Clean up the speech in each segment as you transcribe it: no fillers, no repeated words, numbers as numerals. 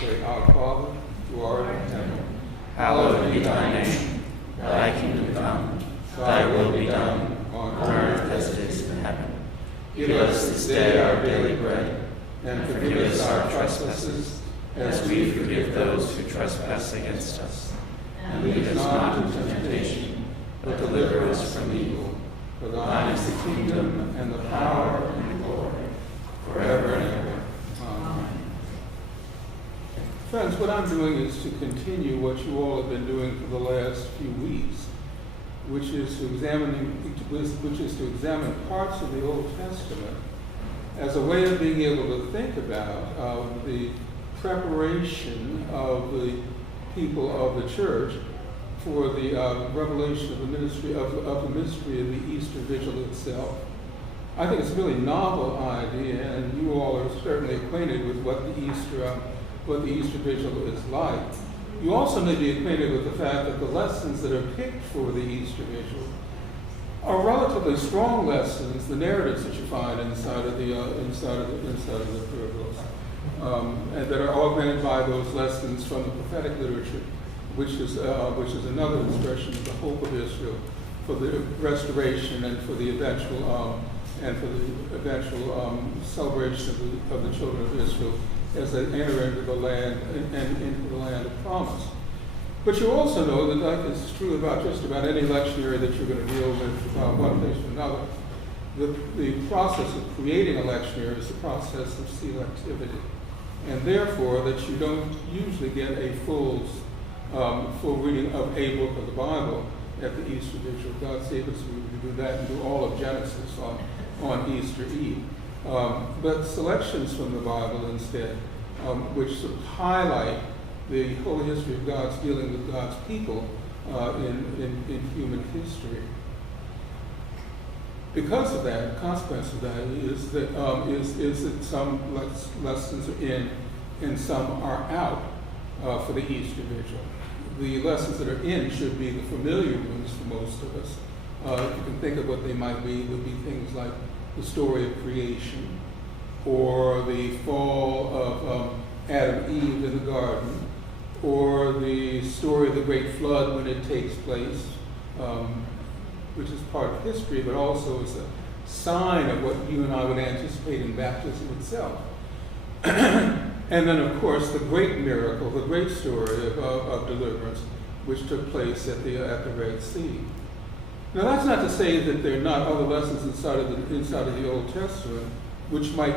Say, Our Father, who art in heaven, hallowed be thy name. Thy kingdom come, thy will be done, on earth as it is in heaven. Give us this day our daily bread, and forgive us our trespasses, as we forgive those who trespass against us. And lead us not into temptation, but deliver us from evil. For thine is the kingdom, and the power, and the glory, forever and ever. Amen. Friends, what I'm doing is to continue what you all have been doing for the last few weeks, which is to examine parts of the Old Testament as a way of being able to think about the preparation of the people of the church for the revelation of the ministry of the Easter Vigil itself. I think it's a really novel idea, and you all are certainly acquainted with what the Easter Vigil is like. You also may be acquainted with the fact that the lessons that are picked for the Easter Vigil are relatively strong lessons, the narratives that you find inside of the prayer books, and that are augmented by those lessons from the prophetic literature, which is another expression of the hope of Israel for the restoration and for the eventual celebration of the children of Israel as they enter into the land and into the land of promise. But you also know that, like is true about just about any lectionary that you're going to deal with one place or another, the process of creating a lectionary is the process of selectivity, and therefore that you don't usually get a full reading of a book of the Bible at the Easter Vigil. God save us, we would do that and do all of Genesis on Easter Eve. But selections from the Bible instead, which sort of highlight the whole history of God's dealing with God's people in human history. Because of that, the consequence of that is that some lessons are in and some are out for the Easter Vigil. The lessons that are in should be the familiar ones for most of us. If you can think of what they might be, it would be things like the story of creation, or the fall of Adam and Eve in the garden, or the story of the great flood when it takes place, which is part of history, but also is a sign of what you and I would anticipate in baptism itself. And then, of course, the great miracle, the great story of deliverance, which took place at the Red Sea. Now, that's not to say that there are not other lessons inside of the Old Testament which might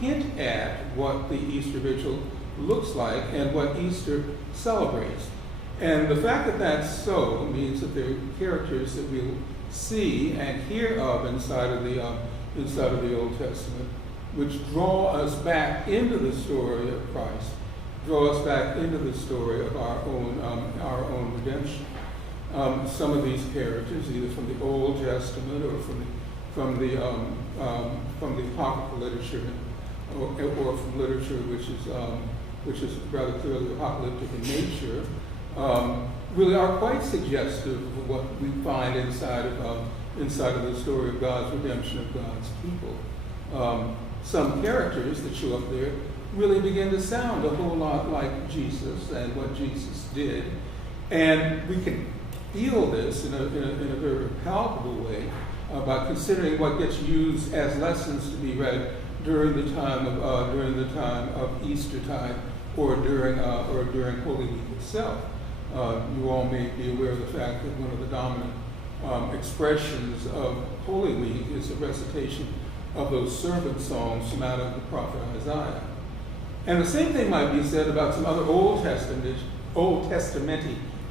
hint at what the Easter Vigil looks like and what Easter celebrates. And the fact that that's so means that there are characters that we'll see and hear of inside of the Old Testament, which draw us back into the story of Christ, draw us back into the story of our own redemption. Some of these characters, either from the Old Testament or from the apocryphal literature, or from literature which is rather clearly apocalyptic in nature, really are quite suggestive of what we find inside of the story of God's redemption of God's people. Some characters that show up there really begin to sound a whole lot like Jesus and what Jesus did, and we can feel this in a very palpable way by considering what gets used as lessons to be read during the time of Eastertide or during Holy Week itself. You all may be aware of the fact that one of the dominant expressions of Holy Week is the recitation of those servant songs from out of the prophet Isaiah. And the same thing might be said about some other Old Testament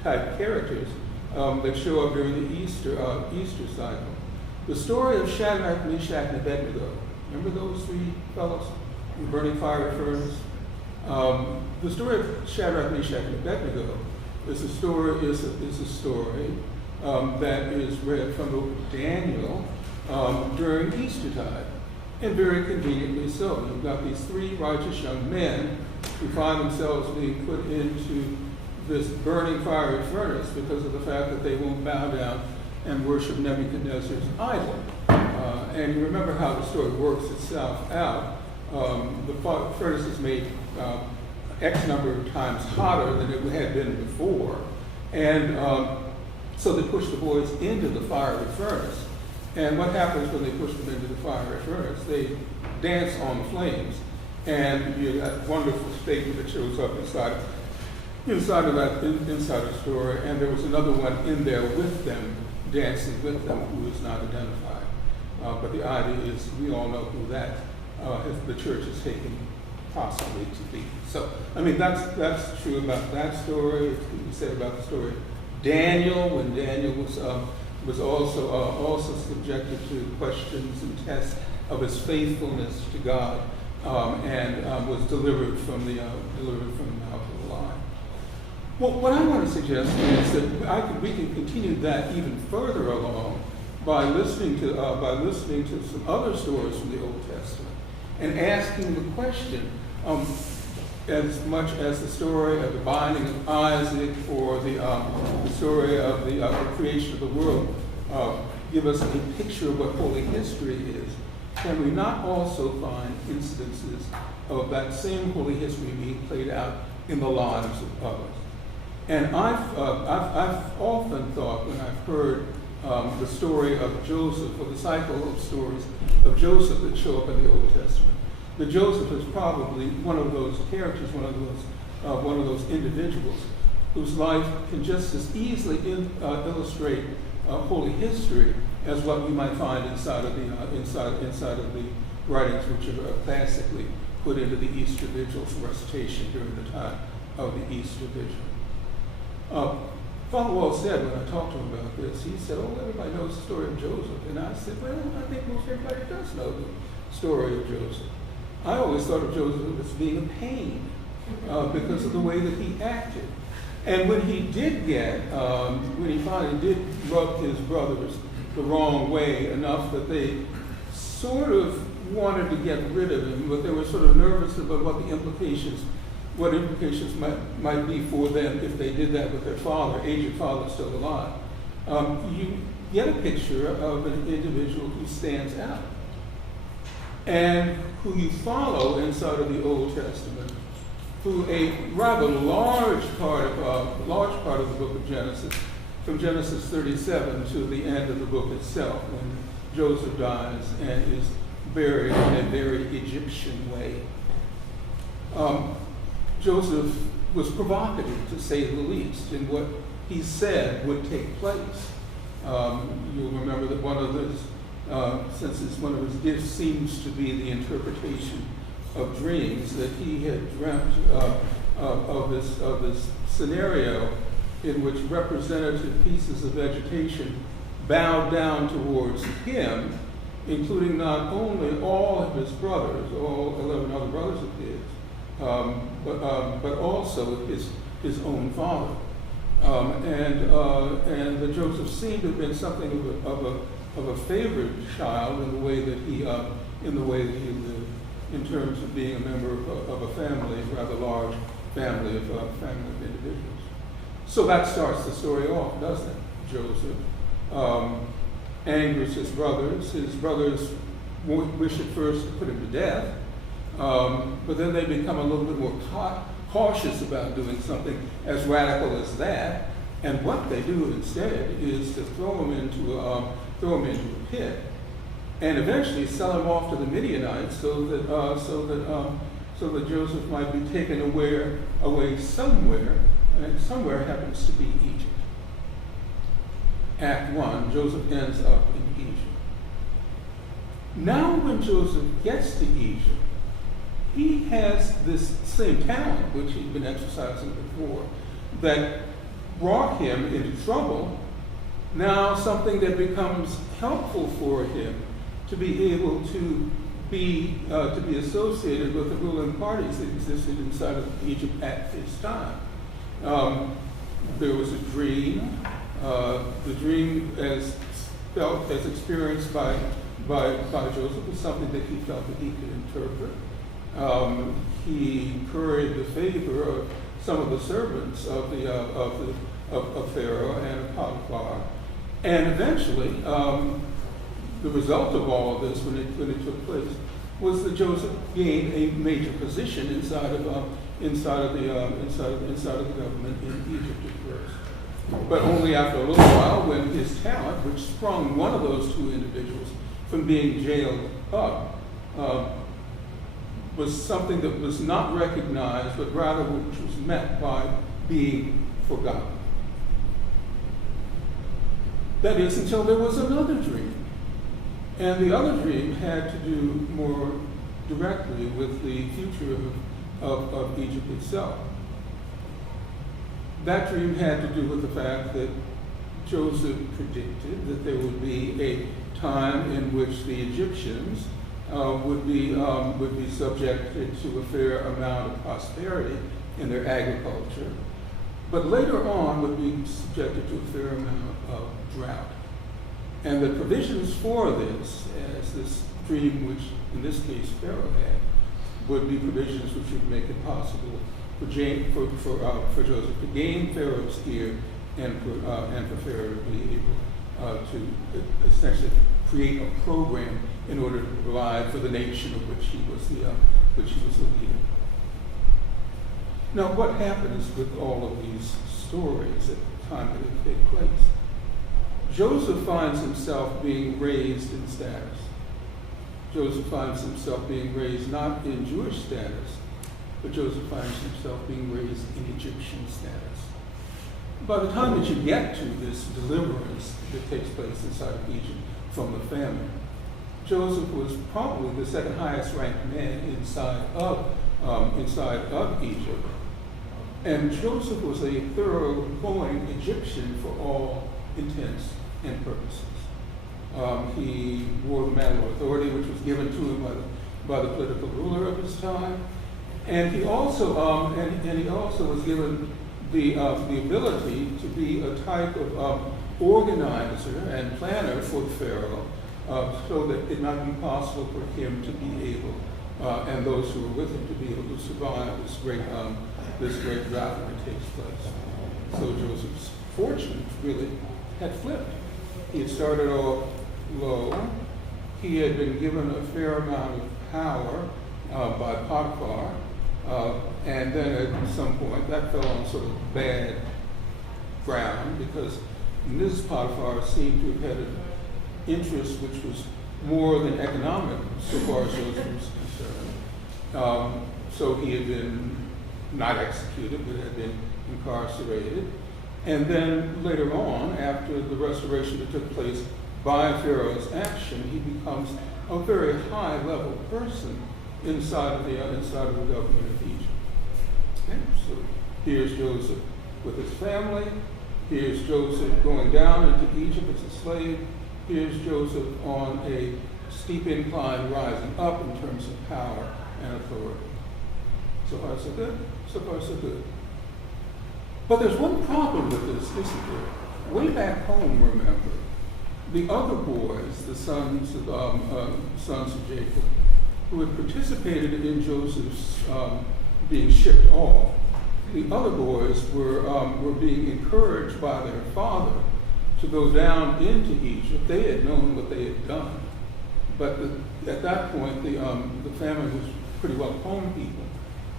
type characters that show up during the Easter cycle. The story of Shadrach, Meshach, and Abednego. Remember those three fellows in the burning fiery furnace? The story of Shadrach, Meshach, and Abednego is a story that is read from the book of Daniel during Eastertide, and very conveniently so. You've got these three righteous young men who find themselves being put into this burning fiery furnace because of the fact that they won't bow down and worship Nebuchadnezzar's idol. And you remember how the story works itself out. The furnace is made X number of times hotter than it had been before. And so they pushed the boys into the fiery furnace. And what happens when they push them into the fiery furnace? They dance on the flames. And you have that wonderful statement that shows up inside the story. And there was another one in there with them, dancing with them, who is not identified. But the idea is we all know who that the church is taken possibly to be. So, I mean, that's true about that story. It can be said about the story of Daniel, when Daniel was also subjected to questions and tests of his faithfulness to God, and was delivered from the mouth of the lion. Well, what I want to suggest is that we can continue that even further along by listening to some other stories from the Old Testament and asking the question, as much as the story of the binding of Isaac or the story of the creation of the world give us a picture of what holy history is, can we not also find incidences of that same holy history being played out in the lives of others? And I've often thought, when I've heard the story of Joseph, or the cycle of stories of Joseph that show up in the Old Testament, that Joseph is probably one of those characters, one of those individuals whose life can just as easily illustrate holy history as what we might find inside of the writings which are classically put into the Easter Vigil for recitation during the time of the Easter Vigil. Father Wall said, when I talked to him about this, he said, "Oh, everybody knows the story of Joseph." And I said, "Well, I think most everybody does know the story of Joseph." I always thought of Joseph as being a pain because of the way that he acted. And when he finally did rub his brothers the wrong way enough that they sort of wanted to get rid of him, but they were sort of nervous about what implications might be for them if they did that with their father, aged father still alive. You get a picture of an individual who stands out and who you follow inside of the Old Testament, who a rather large part of the book of Genesis, from Genesis 37 to the end of the book itself, when Joseph dies and is buried in a very Egyptian way. Joseph was provocative, to say the least, in what he said would take place. You'll remember that one of his gifts seems to be the interpretation of dreams, that he had dreamt of this scenario in which representative pieces of vegetation bowed down towards him, including not only all of his brothers, all 11 other brothers of his, but also his own father. And that Joseph seemed to have been something of a favored child in the way that he lived, in terms of being a member of a family, a rather large family of individuals. So that starts the story off, doesn't it? Joseph angers his brothers. His brothers wish at first to put him to death, but then they become a little bit more cautious about doing something as radical as that. And what they do instead is to throw him into a pit, and eventually sell him off to the Midianites so that Joseph might be taken away somewhere, and somewhere happens to be Egypt. Act 1, Joseph ends up in Egypt. Now when Joseph gets to Egypt, he has this same talent, which he'd been exercising before, that brought him into trouble. Now something that becomes helpful for him to be able to be associated with the ruling parties that existed inside of Egypt at this time. There was a dream. The dream, as experienced by Joseph, was something that he felt that he could interpret. He curried the favor of some of the servants of Pharaoh and of Potiphar, and eventually, the result of all of this, when it took place, was that Joseph gained a major position inside inside of the government in Egypt at first. But only after a little while, when his talent, which sprung one of those two individuals from being jailed up, was something that was not recognized, but rather which was met by being forgotten. That is, until there was another dream. And the other dream had to do more directly with the future of Egypt itself. That dream had to do with the fact that Joseph predicted that there would be a time in which the Egyptians would be subjected to a fair amount of prosperity in their agriculture, but later on would be subjected to a fair amount of drought. And the provisions for this, as this dream, which in this case Pharaoh had, would be provisions which would make it possible for Joseph to gain Pharaoh's ear and for Pharaoh to be able to essentially create a program in order to provide for the nation of which he was the leader. Now, what happens with all of these stories at the time that they take place? Joseph finds himself being raised in status. Joseph finds himself being raised not in Jewish status, but Joseph finds himself being raised in Egyptian status. By the time that you get to this deliverance that takes place inside of Egypt from the famine, Joseph was probably the second highest ranked man inside of Egypt. And Joseph was a thoroughgoing Egyptian for all intents and purposes. He wore the mantle of authority which was given to him by the political ruler of his time. And he also was given the ability to be a type of organizer and planner for the Pharaoh, so that it might be possible for him to be able, and those who were with him, to be able to survive this great drought that takes place. So Joseph's fortune really had flipped. He had started off low. He had been given a fair amount of power by Potiphar. And then at some point that fell on sort of bad ground, because Mrs. Potiphar seemed to have had an interest which was more than economic so far as Joseph was concerned. So he had been not executed, but had been incarcerated. And then later on, after the restoration that took place by Pharaoh's action, he becomes a very high-level person inside of the government of Egypt. Okay? So here's Joseph with his family. Here's Joseph going down into Egypt as a slave. Here's Joseph on a steep incline rising up in terms of power and authority. So far, so good. So far, so good. But there's one problem with this, isn't there? Way back home, remember, the other boys, the sons of Jacob, who had participated in Joseph's being shipped off, the other boys were being encouraged by their father to go down into Egypt. They had known what they had done, but at that point, the family was pretty well home people,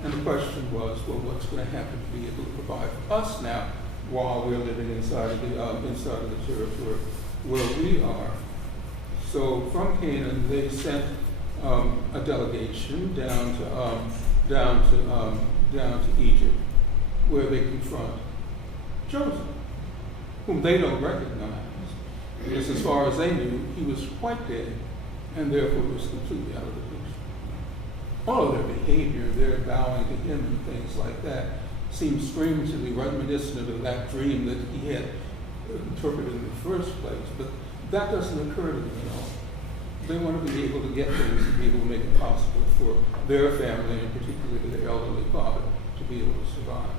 and the question was, well, what's going to happen to be able to provide for us now while we're living inside of the territory where we are? So from Canaan, they sent a delegation down to Egypt, where they confront Joseph, whom they don't recognize, because as far as they knew, he was quite dead, and therefore was completely out of the picture. All of their behavior, their bowing to him and things like that, seemed strangely reminiscent of that dream that he had interpreted in the first place, but that doesn't occur to them at all. They want to be able to get things to be able to make it possible for their family, and particularly their elderly father, to be able to survive.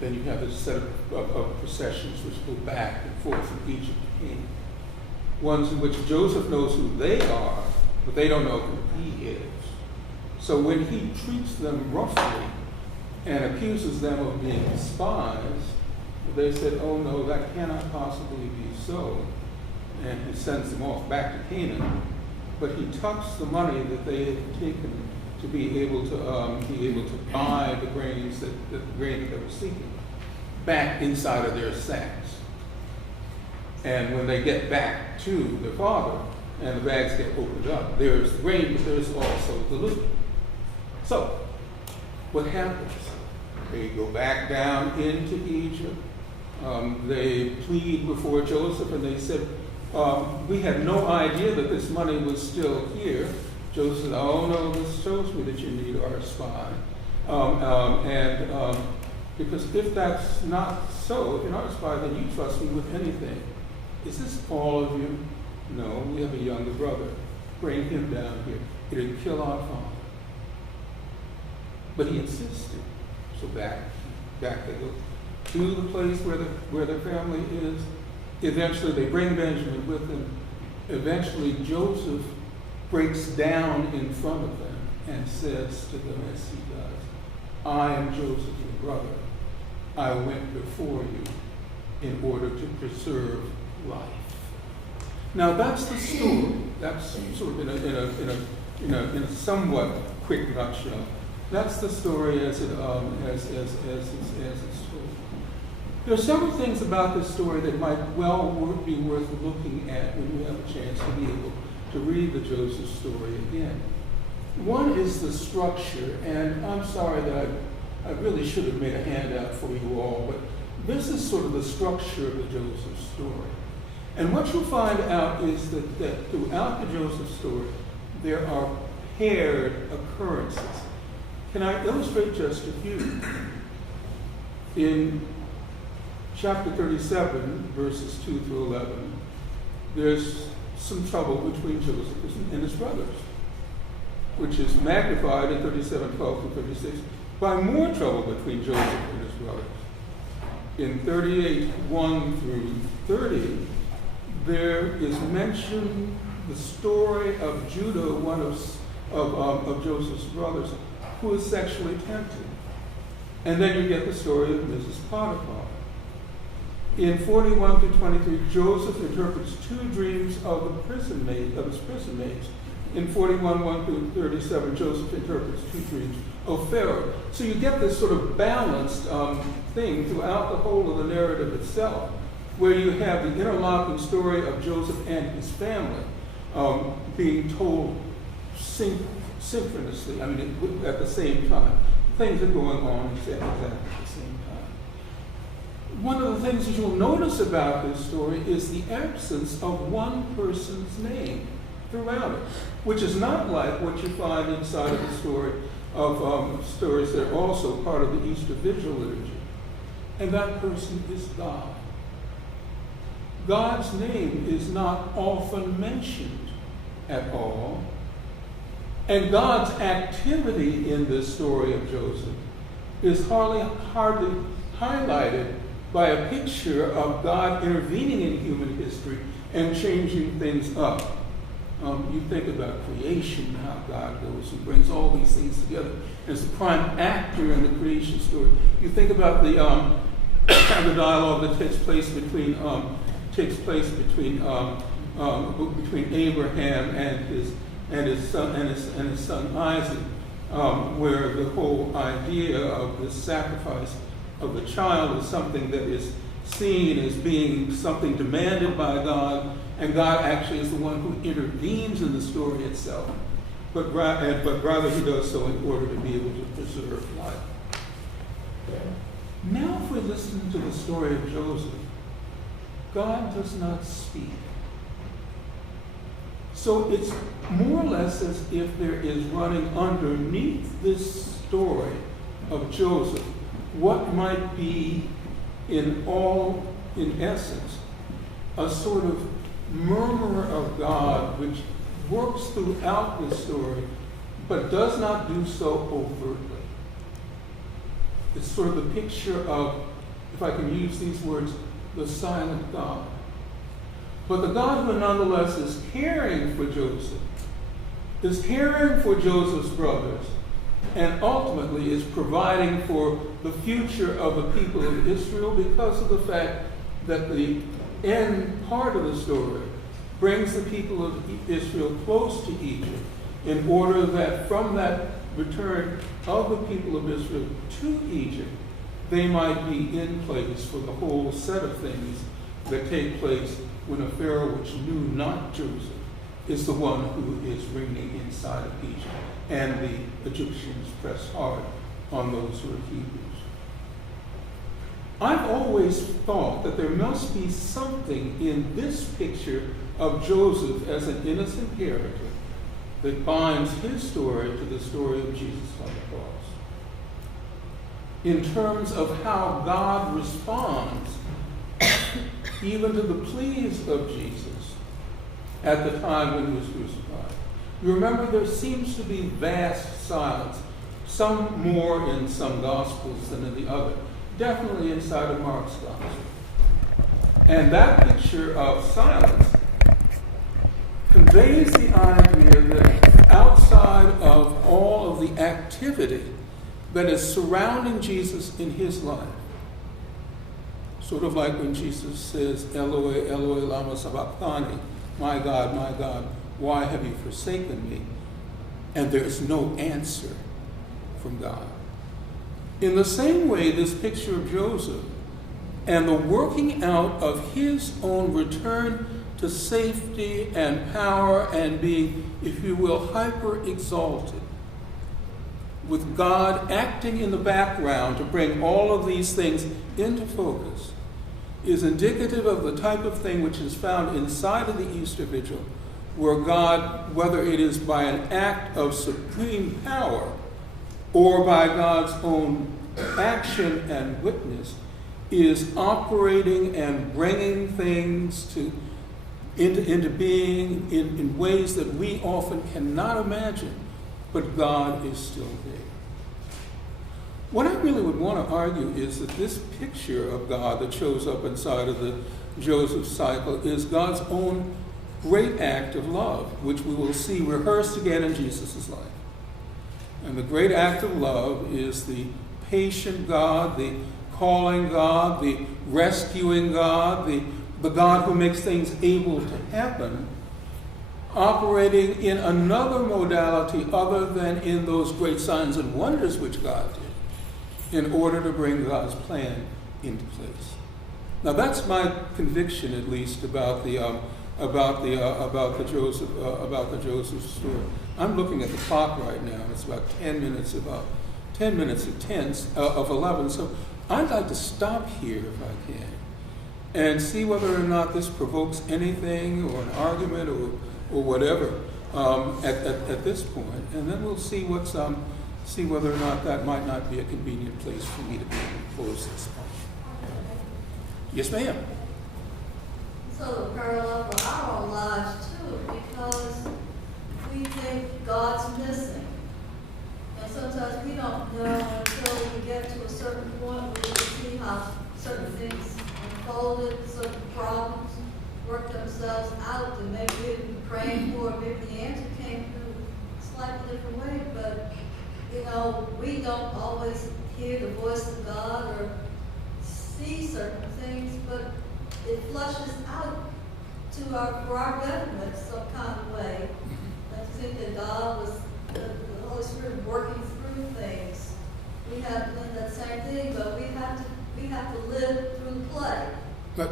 Then you have this set of processions which go back and forth from Egypt to Canaan. Ones in which Joseph knows who they are, but they don't know who he is. So when he treats them roughly and accuses them of being spies, they said, oh no, that cannot possibly be so. And he sends them off back to Canaan. But he tucks the money that they had taken to be able to buy the grain that they were seeking back inside of their sacks. And when they get back to their father and the bags get opened up, there's grain, but there's also the loot. So, what happens? They go back down into Egypt. They plead before Joseph, and they said, we had no idea that this money was still here. Joseph said, oh no, this shows me that you need our spy. Because if that's not so, if you're not a spy, then you trust me with anything. Is this all of you? No, we have a younger brother. Bring him down here. It'll kill our father. But he insisted. So back they go to the place where their family is. Eventually they bring Benjamin with them. Eventually Joseph breaks down in front of them and says to them as he does, I am Joseph, your brother. I went before you in order to preserve life. Now that's the story. That's sort of in a somewhat quick nutshell. That's the story as it's told. There are several things about this story that might well be worth looking at when you have a chance to be able to read the Joseph story again. One is the structure, and I'm sorry that I really should have made a handout for you all, but this is sort of the structure of the Joseph story. And what you'll find out is that throughout the Joseph story, there are paired occurrences. Can I illustrate just a few? In chapter 37, verses 2 through 11, there's some trouble between Joseph and his brothers, which is magnified in 37:12 through 36 by more trouble between Joseph and his brothers. In 38:1 through 30, there is mentioned the story of Judah, one of Joseph's brothers, who is sexually tempted. And then you get the story of Mrs. Potiphar. In 41 to 23, Joseph interprets two dreams of his prison mates. In 41:1 through 37, Joseph interprets two dreams of Pharaoh. So you get this sort of balanced thing throughout the whole of the narrative itself, where you have the interlocking story of Joseph and his family being told synchronously, at the same time. Things are going on exactly at the same time. One of the things that you'll notice about this story is the absence of one person's name throughout it, which is not like what you find inside of the story of stories that are also part of the Easter Vigil liturgy. And that person is God. God's name is not often mentioned at all. And God's activity in this story of Joseph is hardly highlighted by a picture of God intervening in human history and changing things up. You think about creation, how God goes and brings all these things together as the prime actor in the creation story. You think about the dialogue that takes place between Abraham and his son Isaac, where the whole idea of the sacrifice of the child is something that is seen as being something demanded by God, and God actually is the one who intervenes in the story itself. But rather he does so in order to be able to preserve life. Now if we listen to the story of Joseph, God does not speak. So it's more or less as if there is running underneath this story of Joseph what might be in essence, a sort of murmur of God which works throughout the story, but does not do so overtly. It's sort of the picture of, if I can use these words, the silent God. But the God who nonetheless is caring for Joseph, is caring for Joseph's brothers, and ultimately is providing for the future of the people of Israel because of the fact that the end part of the story brings the people of Israel close to Egypt in order that from that return of the people of Israel to Egypt, they might be in place for the whole set of things that take place when a Pharaoh which knew not Joseph is the one who is reigning inside of Egypt, and the Egyptians press hard on those who are Hebrews. I've always thought that there must be something in this picture of Joseph as an innocent character that binds his story to the story of Jesus on the cross, in terms of how God responds even to the pleas of Jesus at the time when he was crucified. You remember, there seems to be vast silence, some more in some Gospels than in the other, definitely inside of Mark's Gospel. And that picture of silence conveys the idea that outside of all of the activity that is surrounding Jesus in his life, sort of like when Jesus says, Eloi, Eloi, lama sabachthani, my God, why have you forsaken me? And there's no answer from God. In the same way, this picture of Joseph and the working out of his own return to safety and power and being, if you will, hyper-exalted, with God acting in the background to bring all of these things into focus, is indicative of the type of thing which is found inside of the Easter Vigil, where God, whether it is by an act of supreme power or by God's own action and witness, is operating and bringing things into being in ways that we often cannot imagine, but God is still there. What I really would want to argue is that this picture of God that shows up inside of the Joseph cycle is God's own great act of love, which we will see rehearsed again in Jesus' life. And the great act of love is the patient God, the calling God, the rescuing God, the God who makes things able to happen, operating in another modality other than in those great signs and wonders which God did, in order to bring God's plan into place. Now that's my conviction, at least, about the Joseph story. I'm looking at the clock right now. It's about 10 minutes of 11. So I'd like to stop here if I can, and see whether or not this provokes anything or an argument or whatever at this point, and then we'll see see whether or not that might not be a convenient place for me to be able to close this point. Yes, ma'am. So the parallel for our own lives too, because we think God's missing. And sometimes we don't know until we get to a certain point where we can see how certain things unfolded, certain problems work themselves out, and maybe we didn't be praying for it, maybe the answer came through a slightly different way, but we don't always hear the voice of God or see certain things, but it flushes out for our betterment some kind of way. I think that God was, the Holy Spirit working through things. We have to do that same thing, but we have to live through the play. But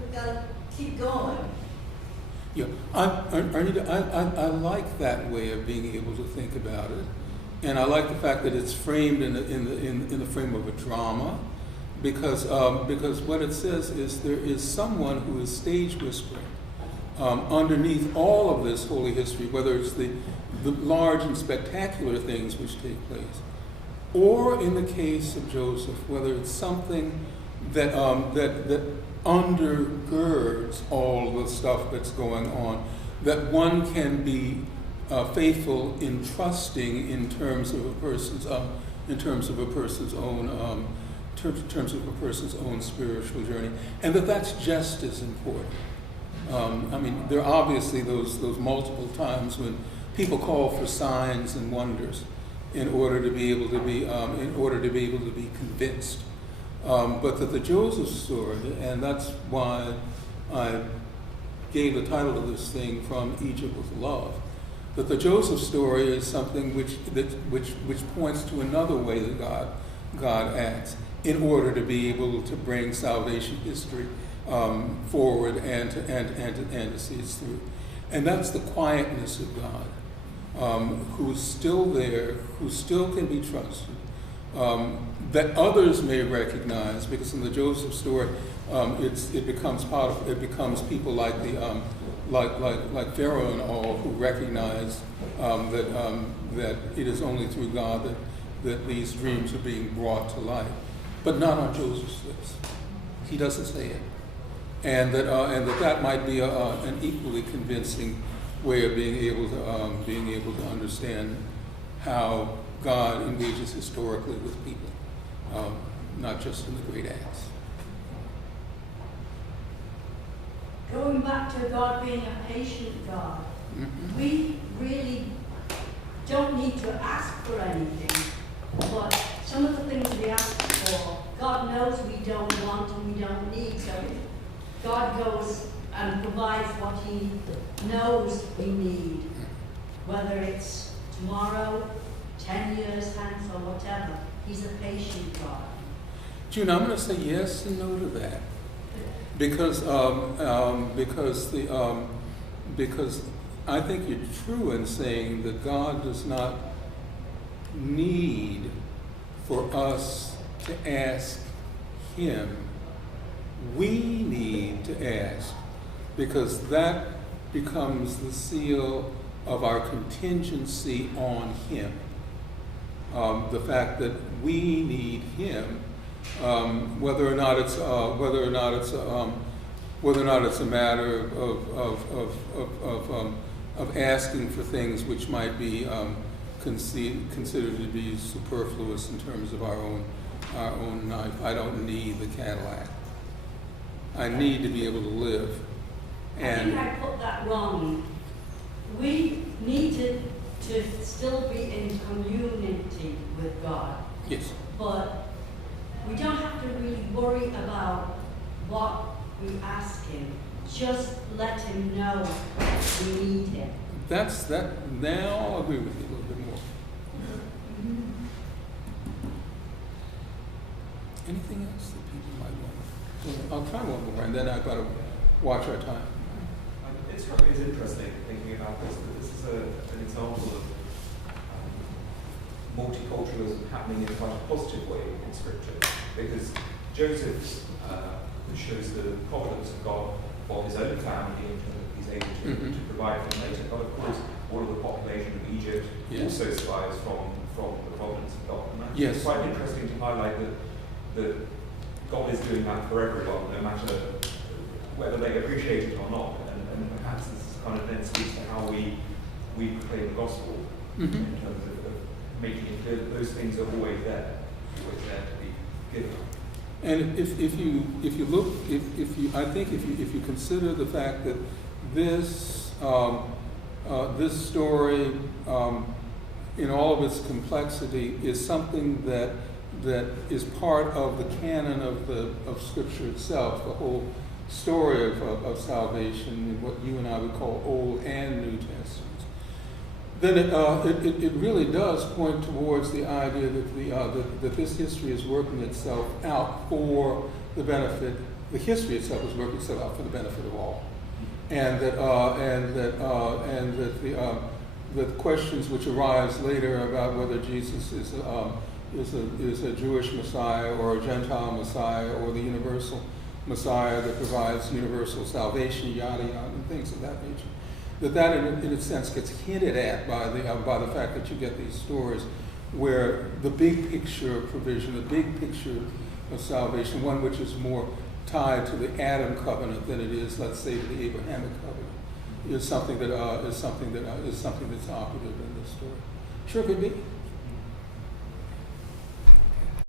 We've got to keep going. yeah, I like that way of being able to think about it, and I like the fact that it's framed in the frame of a drama, because what it says is there is someone who is stage whispering underneath all of this holy history, whether it's the large and spectacular things which take place, or in the case of Joseph, whether it's something that undergirds all the stuff that's going on, that one can be faithful in trusting in terms of a person's own spiritual journey, and that's just as important. There are obviously those multiple times when people call for signs and wonders in order to be able to be convinced. But that the Joseph story, and that's why I gave the title of this thing, From Egypt with Love, That the Joseph story is something which points to another way that God acts in order to be able to bring salvation history forward and to see it through. And that's the quietness of God, who's still there, who still can be trusted, that others may recognize, because in the Joseph story, it becomes people like like Pharaoh and all who recognize that it is only through God that these dreams are being brought to life, but not on Joseph's lips. He doesn't say it, and that might be an equally convincing way of being able to understand how God engages historically with people, not just in the great acts. Going back to God being a patient God, we really don't need to ask for anything, but some of the things we ask for, God knows we don't want and we don't need, so God goes and provides what He knows we need, whether it's tomorrow, 10 years hence, or whatever. He's a patient God. June, I'm going to say yes and no to that, because I think you're true in saying that God does not need for us to ask Him. We need to ask, because that becomes the seal of our contingency on Him. The fact that we need Him, whether or not it's a matter of asking for things which might be considered to be superfluous in terms of our own life. I don't need the Cadillac. I need to be able to live. And I think I put that wrong. We need to still be in community with God. yes, But we don't have to really worry about what we ask Him. Just let Him know we need Him. that's that. Now I'll agree with you a little bit more. Anything else that people might want? I'll try one more, and then I've got to watch our time. It struck me as interesting thinking about this, that this is an example of multiculturalism happening in quite a positive way in Scripture, because Joseph shows the providence of God for his own family in terms of he's able to provide for them later. But of course, all of the population of Egypt also survives from the providence of God. And it's quite interesting to highlight that God is doing that for everyone, no matter whether they appreciate it or not. And perhaps this kind of then speaks to how we proclaim the gospel in terms of making it clear that those things are always there to be given. And if you consider the fact that this story, in all of its complexity, is something that is part of the canon of Scripture itself, the whole story of salvation, in what you and I would call Old and New Testaments, then it really does point towards the idea that this history is working itself out for the benefit. The history itself is working itself out for the benefit of all, and that the questions which arise later about whether Jesus is a Jewish Messiah or a Gentile Messiah or the universal Messiah that provides universal salvation, yada yada, and things of that nature. That in a sense gets hinted at by the fact that you get these stories where the big picture of provision, the big picture of salvation, one which is more tied to the Adam covenant than it is, let's say, to the Abrahamic covenant, is something that's operative in this story. Sure could be.